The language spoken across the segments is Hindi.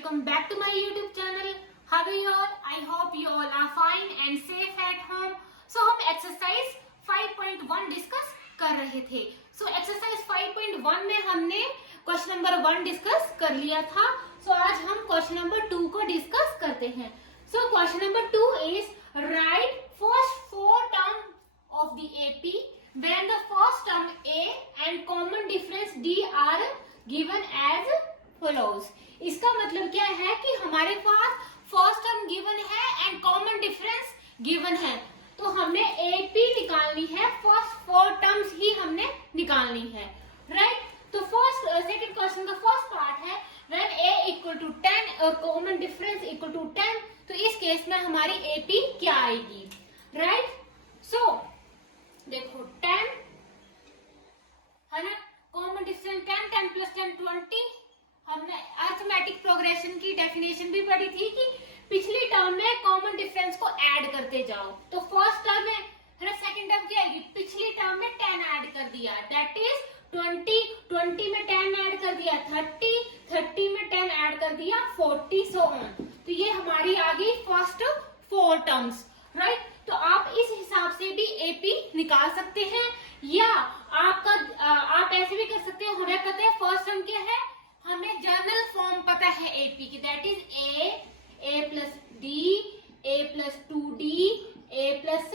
welcome back to my YouTube channel. How are you all? I hope you all are fine and safe at home. So हम एक्सरसाइज 5.1 डिस्कस कर रहे थे. So एक्सरसाइज 5.1 में हमने क्वेश्चन नंबर 1 डिस्कस कर लिया था. So आज हम क्वेश्चन नंबर 2 को डिस्कस करते हैं. So question number 2 is write first 4 term of the AP when the first term A and common difference D are given as follows. इसका मतलब क्या है कि हमारे पास फर्स्ट टर्म गिवन है एंड कॉमन डिफरेंस गिवन है, तो हमने एपी निकालनी है. फर्स्ट 4 टर्म्स ही हमने निकालनी है, राइट. तो फर्स्ट सेकंड क्वेश्चन का फर्स्ट पार्ट है व्हेन a इक्वल टू 10 और कॉमन डिफरेंस इक्वल टू 10. तो इस केस में हमारी एपी क्या आएगी, राइट. सो देखो 10 है ना, कॉमन डिफरेंस 10, 10 प्लस 10 20. हमने अरिथमेटिक प्रोग्रेशन की डेफिनेशन भी पढ़ी थी कि पिछली टर्म में कॉमन डिफरेंस को ऐड करते जाओ. तो फर्स्ट टर्म में है, सेकंड टर्म क्या आएगी, पिछली टर्म में 10 ऐड कर दिया, दैट इज 20, 20 में 10 ऐड कर दिया 30, 30 में 10 ऐड कर दिया 40, सो ऑन. तो ये हमारी आ गई फर्स्ट 4 टर्म्स, राइट. तो आप इस हिसाब से भी एपी निकाल सकते हैं, या आप ऐसे भी कर सकते हो. हमें पता है फर्स्ट टर्म क्या है, हमें जनरल फॉर्म पता है एपी की, that is a plus D, A plus 2d, A plus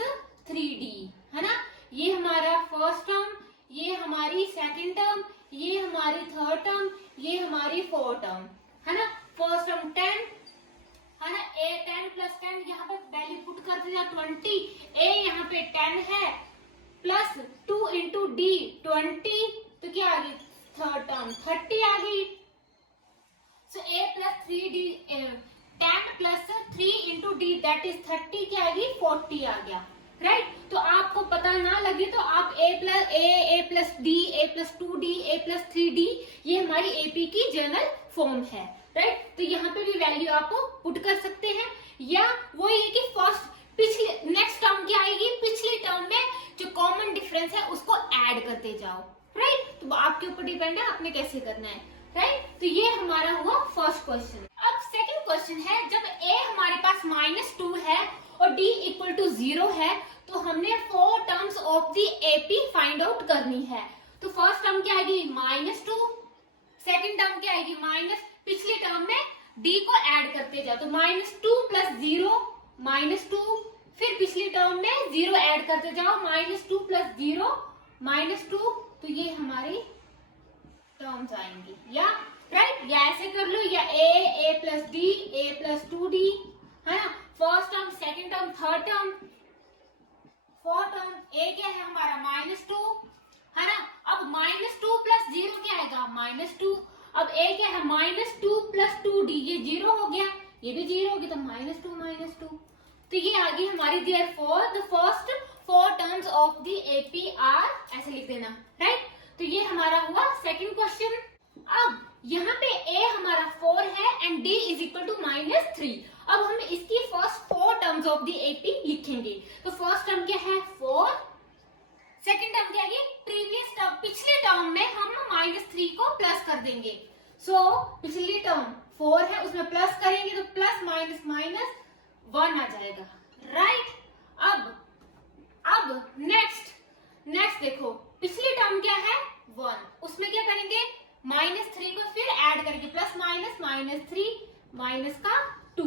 3d, है ना. ये हमारा फर्स्ट टर्म, ये हमारी सेकंड टर्म, ये हमारी थर्ड टर्म, ये हमारी फोर्थ टर्म, है ना. फर्स्ट टर्म 10 है ना, ए 10 प्लस 10, यहाँ पे वैल्यू पुट कर दिया 20, ए यहाँ पे 10 है, प्लस 2 इंटू डी 20, तो क्या आ गई थर्ड टर्म 30 आ गई. So a plus 3d 10 plus 3 into d that is 30, क्या आ गई 40 आ गया, राइट. तो आपको पता ना लगे तो आप ए प्लस डी, ए प्लस 2d, ए प्लस 3d, ये हमारी एपी की जनरल फॉर्म है, राइट. तो यहाँ पे भी वैल्यू आप पुट कर सकते हैं, या वो ये कि फर्स्ट पिछले नेक्स्ट टर्म क्या आएगी, पिछली टर्म में जो कॉमन डिफरेंस है उसको ऐड करते जाओ, राइट. तो आपके ऊपर डिपेंड है आपने कैसे करना है, राइट. तो ये हमारा हुआ फर्स्ट क्वेश्चन. अब सेकंड क्वेश्चन है, जब a हमारे पास -2 है और d इक्वल टू 0 है, तो हमने 4 terms of the AP find out करनी है. तो फर्स्ट टर्म क्या आएगी -2, सेकंड टर्म क्या आएगी माइनस, पिछली टर्म में d को ऐड करते जाओ, तो -2 प्लस 0 -2, फिर पिछली टर्म में 0 ऐड करते जाओ, -2 प्लस 0 -2, तो ये हमारी टर्म्स आएंगी, या राइट. या ऐसे कर लो, या a plus D, a plus 2d, है ना. First term, second term, third term, fourth term. a क्या है हमारा -2, है ना. अब -2 प्लस 0 क्या आएगा -2. अब a क्या है -2 प्लस 2d, ये 0 हो गया, ये भी 0 हो गया, तो -2. तो ये आ गई हमारी therefore the first 4 terms of the AP are, ऐसे लिख देना, राइट. तो ये हमारा हुआ सेकंड क्वेश्चन. अब यहाँ पे a हमारा 4 है and d is equal to -3. अब हम इसकी first 4 terms of the AP लिखेंगे. तो फर्स्ट टर्म क्या है 4, सेकंड टर्म क्या है प्रीवियस टर्म, पिछले टर्म में हम -3 को प्लस कर देंगे. सो पिछली टर्म 4 है, उसमें प्लस करेंगे तो प्लस माइनस 1 आ जाएगा, राइट. अब नेक्स्ट देखो, पिछली टर्म क्या है 1, उसमें क्या करेंगे -3 को फिर ऐड करेंगे, प्लस -3 माइनस का 2.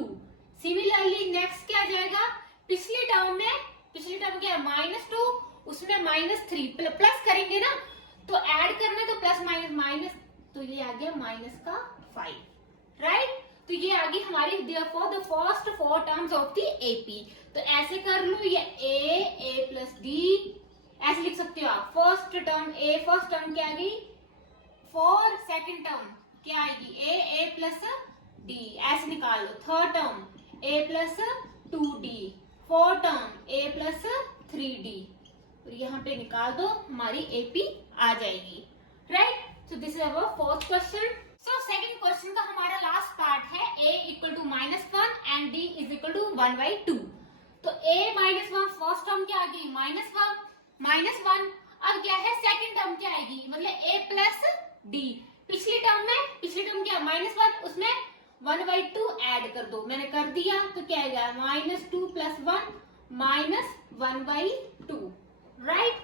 सिमिलरली नेक्स्ट क्या जाएगा, पिछली टर्म क्या है -2, उसमें -3 प्लस करेंगे ना, तो ऐड करना, तो प्लस माइनस, तो ये आ गया -5, राइट. तो ये आ गई हमारी therefore the first 4 terms of the AP. तो ऐसे कर लो, ये a प्लस डी, ऐसे लिख सकते हो आप. फर्स्ट टर्म क्या आ गई 4, सेकंड टर्म क्या आएगी a प्लस डी, ऐसे निकाल लो. Third term a plus 2d, fourth term a plus 3d, तो यहाँ पे निकाल दो, हमारी एपी आ जाएगी, right. So this is our fourth question. So second question का हमारा लास्ट पार्ट है a equal to -1 and d is equal to 1/2. तो a -1 फर्स्ट टर्म क्या आ गई -1. अब क्या है सेकंड टर्म क्या आएगी, मतलब a प्लस डी. पिछली टर्म क्या -1, उसमें 1/2 ऐड कर दो, मैंने कर दिया तो क्या आएगा -2 + 1 -1/2, राइट।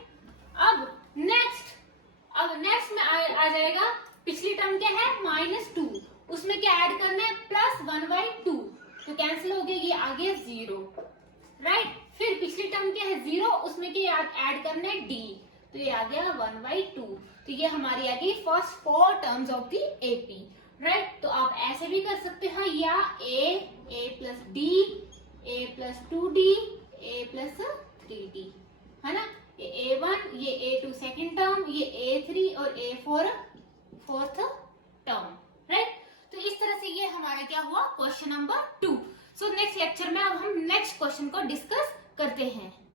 अब नेक्स्ट में आ जाएगा, पिछली टर्म क्या है -2, उसमें क्या ऐड करना है +1/2, तो कैंसिल हो गया, ये आ गया 0, राइट। फिर पिछली टर्म क्या है 0, उसमें क्या ऐड करना है d, तो ये आ गया 1/2। तो ये हमारी आ गई first 4 terms of the AP, right. तो आप ऐसे भी कर सकते हो, या a + d, a + 2d, a + 3d, है ना। ये a1, ये a2 सेकेंड टर्म, ये a3 और a4 फोर्थ टर्म, राइट। तो इस तरह से ये हमारा क्या हुआ question number 2। So next lecture में अब हम नेक्स्ट क्वेश्चन को डिस्कस करते हैं।